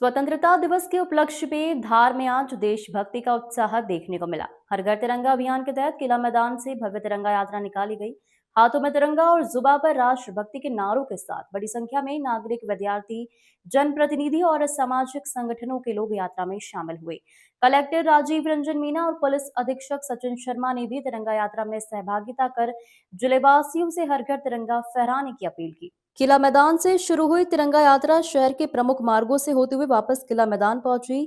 स्वतंत्रता दिवस के उपलक्ष्य में धार में आज देशभक्ति का उत्साह देखने को मिला। हर घर तिरंगा अभियान के तहत किला मैदान से भव्य तिरंगा यात्रा निकाली गई। हाथों में तिरंगा और जुबां पर राष्ट्रभक्ति के नारों के साथ बड़ी संख्या में नागरिक, विद्यार्थी, जनप्रतिनिधि और सामाजिक संगठनों के लोग यात्रा में शामिल हुए। कलेक्टर राजीव रंजन मीना और पुलिस अधीक्षक सचिन शर्मा ने भी तिरंगा यात्रा में सहभागिता कर जिलेवासियों से हर घर तिरंगा फहराने की अपील की। किला मैदान से शुरू हुई तिरंगा यात्रा शहर के प्रमुख मार्गों से होते हुए वापस किला मैदान पहुंची।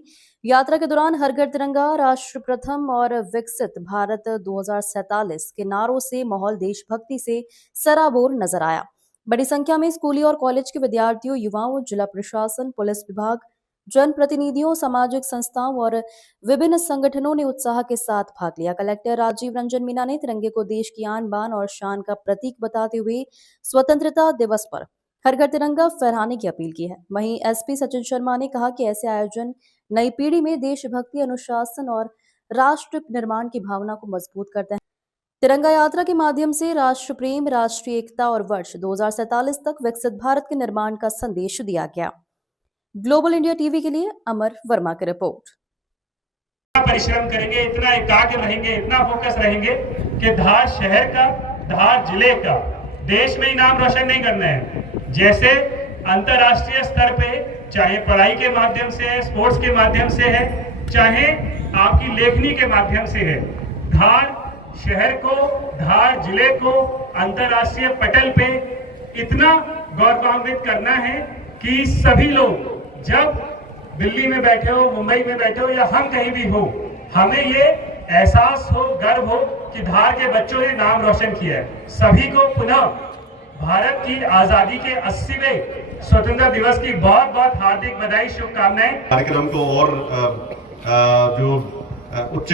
यात्रा के दौरान हर घर तिरंगा, राष्ट्र प्रथम और विकसित भारत 2047 के नारों से माहौल देशभक्ति से सराबोर नजर आया। बड़ी संख्या में स्कूली और कॉलेज के विद्यार्थियों, युवाओं, जिला प्रशासन, पुलिस विभाग, जनप्रतिनिधियों, सामाजिक संस्थाओं और विभिन्न संगठनों ने उत्साह के साथ भाग लिया। कलेक्टर राजीव रंजन मीना ने तिरंगे को देश की आन बान और शान का प्रतीक बताते हुए स्वतंत्रता दिवस पर हर घर तिरंगा फहराने की अपील की है। वहीं एसपी सचिन शर्मा ने कहा कि ऐसे आयोजन नई पीढ़ी में देशभक्ति, अनुशासन और राष्ट्र निर्माण की भावना को मजबूत करते हैं। तिरंगा यात्रा के माध्यम से राष्ट्र प्रेम, राष्ट्रीय एकता और वर्ष 2047 तक विकसित भारत के निर्माण का संदेश दिया गया। ग्लोबल इंडिया टीवी के लिए अमर वर्मा की रिपोर्ट। परिश्रम करेंगे, इतना एकाग्र रहेंगे, इतना फोकस रहेंगे कि धार शहर का, धार जिले का देश में ही नाम रोशन नहीं करना है। जैसे अंतर्राष्ट्रीय स्तर पे, चाहे पढ़ाई के माध्यम से है, स्पोर्ट्स के माध्यम से है, चाहे आपकी लेखनी के माध्यम से है, धार शहर को, धार जिले को अंतर्राष्ट्रीय पटल पे इतना गौरवान्वित करना है कि सभी लोग जब दिल्ली में बैठे हो, मुंबई में बैठे हो या हम कहीं भी हो, हमें ये एहसास हो, गर्व हो कि धार के बच्चों ने नाम रोशन किया है। सभी को पुनः भारत की आजादी के 80वें स्वतंत्रता दिवस की बहुत बहुत हार्दिक बधाई, शुभकामनाएं। कार्यक्रम को और जो उच्च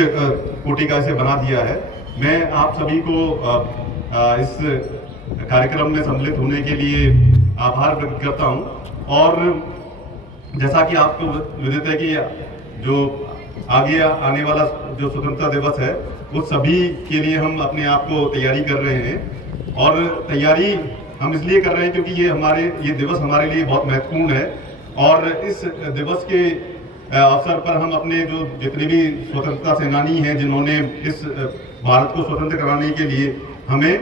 कोटि का इसे बना दिया है। मैं आप सभी को इस कार्यक्रम में सम्मिलित होने के लिए आभार व्यक्त करता हूं। और जैसा कि आपको विदित है कि जो आगे आने वाला जो स्वतंत्रता दिवस है, वो सभी के लिए हम अपने आप को तैयारी कर रहे हैं। और तैयारी हम इसलिए कर रहे हैं क्योंकि ये दिवस हमारे लिए बहुत महत्वपूर्ण है। और इस दिवस के अवसर पर हम अपने जो जितने भी स्वतंत्रता सेनानी हैं, जिन्होंने इस भारत को स्वतंत्र कराने के लिए हमें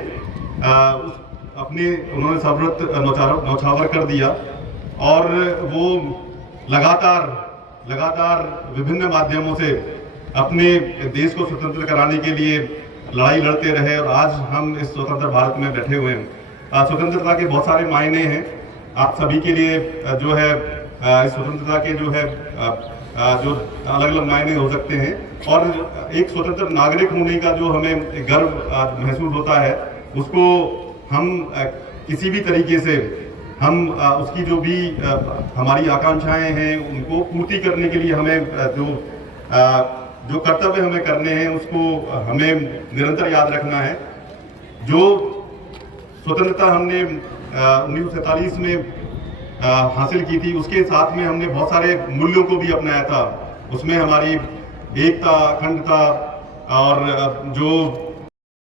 उन्होंने सर्वव्रत न्यौछावर कर दिया। और वो लगातार विभिन्न माध्यमों से अपने देश को स्वतंत्र कराने के लिए लड़ाई लड़ते रहे। और आज हम इस स्वतंत्र भारत में बैठे हुए हैं। स्वतंत्रता के बहुत सारे मायने हैं आप सभी के लिए। जो है इस स्वतंत्रता के जो अलग अलग मायने हो सकते हैं। और एक स्वतंत्र नागरिक होने का जो हमें गर्व महसूस होता है, उसको हम किसी भी तरीके से हम उसकी जो भी हमारी आकांक्षाएं हैं, उनको पूर्ति करने के लिए हमें जो कर्तव्य हमें करने हैं, उसको हमें निरंतर याद रखना है। जो स्वतंत्रता हमने 1947 में हासिल की थी, उसके साथ में हमने बहुत सारे मूल्यों को भी अपनाया था। उसमें हमारी एकता, अखंडता और जो